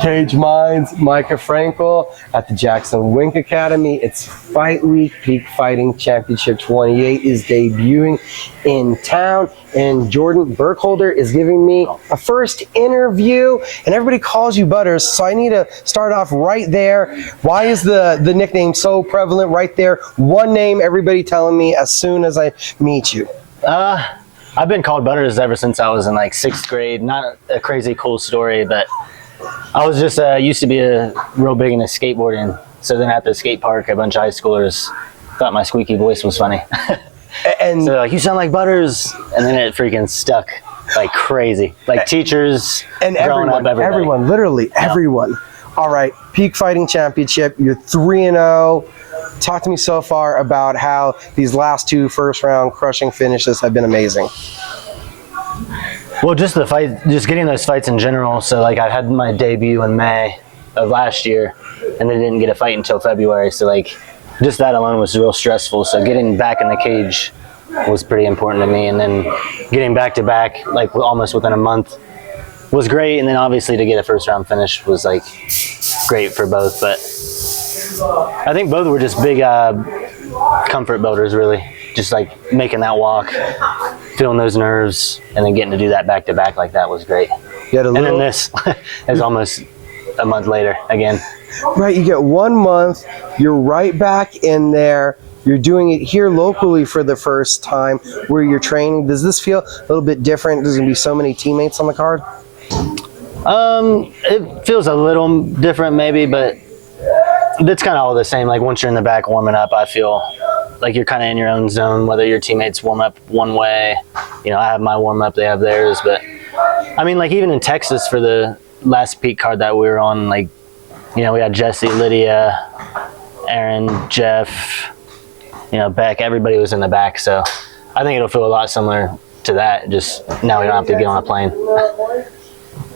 Cage Minds, Micah Frankel at the Jackson Wink Academy. It's Fight Week. Peak Fighting Championship 28 is debuting in town, and Jordan Burkholder is giving me a first interview, and everybody calls you Butters, so I need to start off right there. Why is the nickname so prevalent right there? One name, everybody telling me as soon as I meet you. I've been called Butters ever since I was in like 6th grade. Not a crazy cool story, but I was just used to be real big into skateboarding. So then at the skate park, a bunch of high schoolers thought my squeaky voice was funny. And so they're like, you sound like Butters. And then it freaking stuck like crazy. Like teachers, and everyone, literally everyone. All right, Peak Fighting Championship, you're 3-0. Talk to me so far about how these last 2 first-round crushing finishes have been amazing. Well, just the fight, just getting those fights in general. So like I had my debut in May of last year, and then didn't get a fight until February. So like just that alone was real stressful. So getting back in the cage was pretty important to me, and then getting back to back like almost within a month was great. And then obviously to get a first-round finish was like great for both. But I think both were just big comfort builders, really. Just like making that walk, feeling those nerves, and then getting to do that back to back like that was great. And then this is almost a month later again. Right, you get 1 month, you're right back in there. You're doing it here locally for the first time where you're training. Does this feel a little bit different? There's going to be so many teammates on the card? It feels a little different maybe, but it's kind of all the same. Like once you're in the back warming up, I feel like you're kind of in your own zone, whether your teammates warm up one way. You know, I have my warm up, they have theirs. But I mean, like even in Texas for the last peak card that we were on, like, you know, we had Jesse, Lydia, Aaron, Jeff, you know, Beck, everybody was in the back. So I think it'll feel a lot similar to that. Just now we don't have to get on a plane.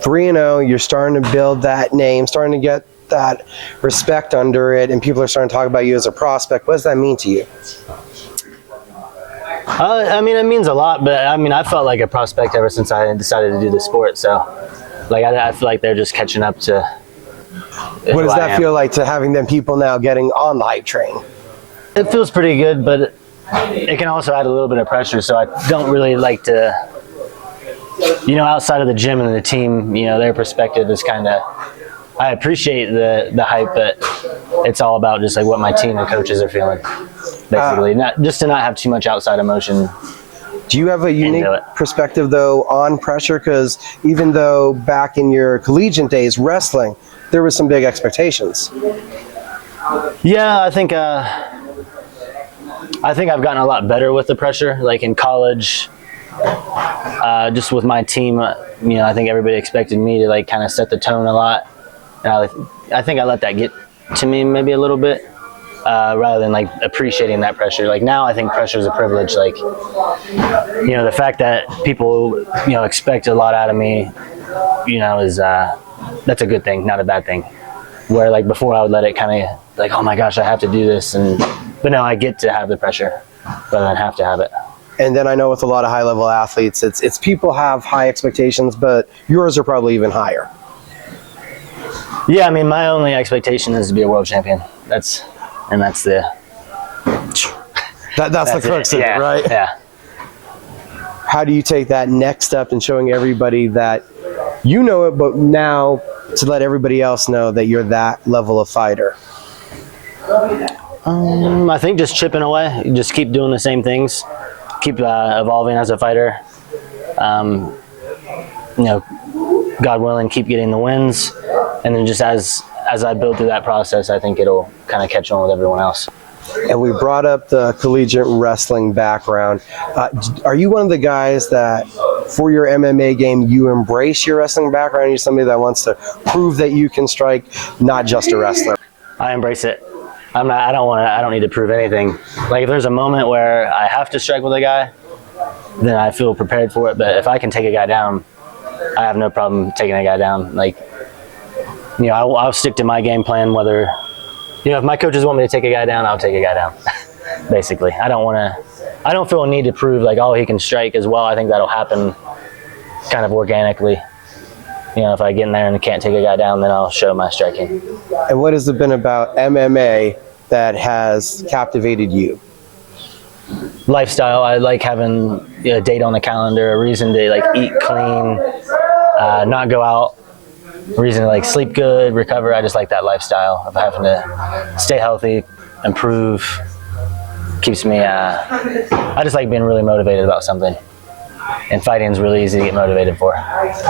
3-0, you're starting to build that name, starting to get that respect under it, and people are starting to talk about you as a prospect. What does that mean to you? I mean, it means a lot, but I mean, I felt like a prospect ever since I decided to do the sport. So, like, I feel like they're just catching up to. What does that feel like to having them people now getting on the hype train? It feels pretty good, but it can also add a little bit of pressure. So I don't really like to, you know, outside of the gym and the team, you know, their perspective is kind of. I appreciate the hype, but it's all about just like what my team and coaches are feeling, basically. Not just to not have too much outside emotion. Do you have a unique perspective though on pressure? Because even though back in your collegiate days wrestling, there was some big expectations. Yeah, I think I've gotten a lot better with the pressure. Like in college, just with my team, you know, I think everybody expected me to like kind of set the tone a lot. And I think I let that get to me maybe a little bit, rather than like appreciating that pressure. Like now I think pressure is a privilege. Like, you know, the fact that people, you know, expect a lot out of me, you know, is that's a good thing, not a bad thing. Where like before I would let it kind of like, oh my gosh, I have to do this. But now I get to have the pressure rather than have to have it. And then I know with a lot of high level athletes, it's people have high expectations, but yours are probably even higher. Yeah, I mean, my only expectation is to be a world champion. That's the crux of it, right? Yeah. How do you take that next step in showing everybody that you know it, but now to let everybody else know that you're that level of fighter? I think just chipping away. You just keep doing the same things. Keep evolving as a fighter. You know, God willing, keep getting the wins. And then just as I build through that process, I think it'll kind of catch on with everyone else. And we brought up the collegiate wrestling background. Are you one of the guys that, for your MMA game, you embrace your wrestling background? You're somebody that wants to prove that you can strike, not just a wrestler? I embrace it. I don't need to prove anything. Like if there's a moment where I have to strike with a guy, then I feel prepared for it. But if I can take a guy down, I have no problem taking a guy down. Like, you know, I'll stick to my game plan, whether, you know, if my coaches want me to take a guy down, I'll take a guy down, basically. I don't feel a need to prove like, oh, he can strike as well. I think that'll happen kind of organically. You You know, if I get in there and can't take a guy down, then I'll show my striking. And what has it been about MMA that has captivated you? Lifestyle. I like having a date on the calendar, a reason to like eat clean, not go out, a reason to like sleep good, recover. I just like that lifestyle of having to stay healthy, improve. Keeps me. I just like being really motivated about something, and fighting is really easy to get motivated for.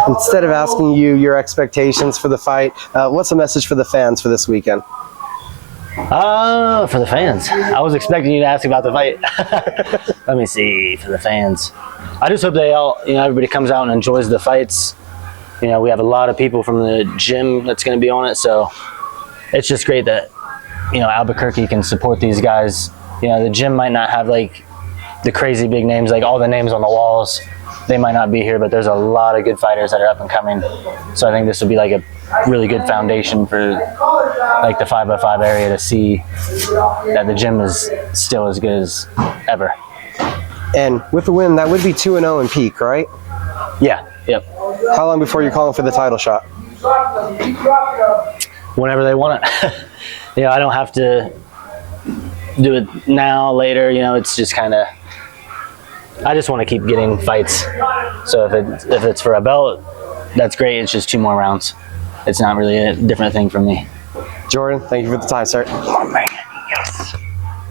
Instead of asking you your expectations for the fight, what's the message for the fans for this weekend? For the fans. I was expecting you to ask about the fight. Let me see, for the fans. I just hope they all, everybody comes out and enjoys the fights. We have a lot of people from the gym that's going to be on it, so it's just great that, Albuquerque can support these guys. The gym might not have like the crazy big names, like all the names on the walls. They might not be here, but there's a lot of good fighters that are up and coming. So I think this will be like a really good foundation for like the 5x5 area to see that the gym is still as good as ever. And with the win, that would be 2-0 in peak, right? Yeah, yep. How long before you're calling for the title shot? Whenever they want it. I don't have to do it now, later. It's just kind of, I just want to keep getting fights. So if it's for a belt, that's great. It's just 2 more rounds. It's not really a different thing for me. Jordan, thank you for the time, sir.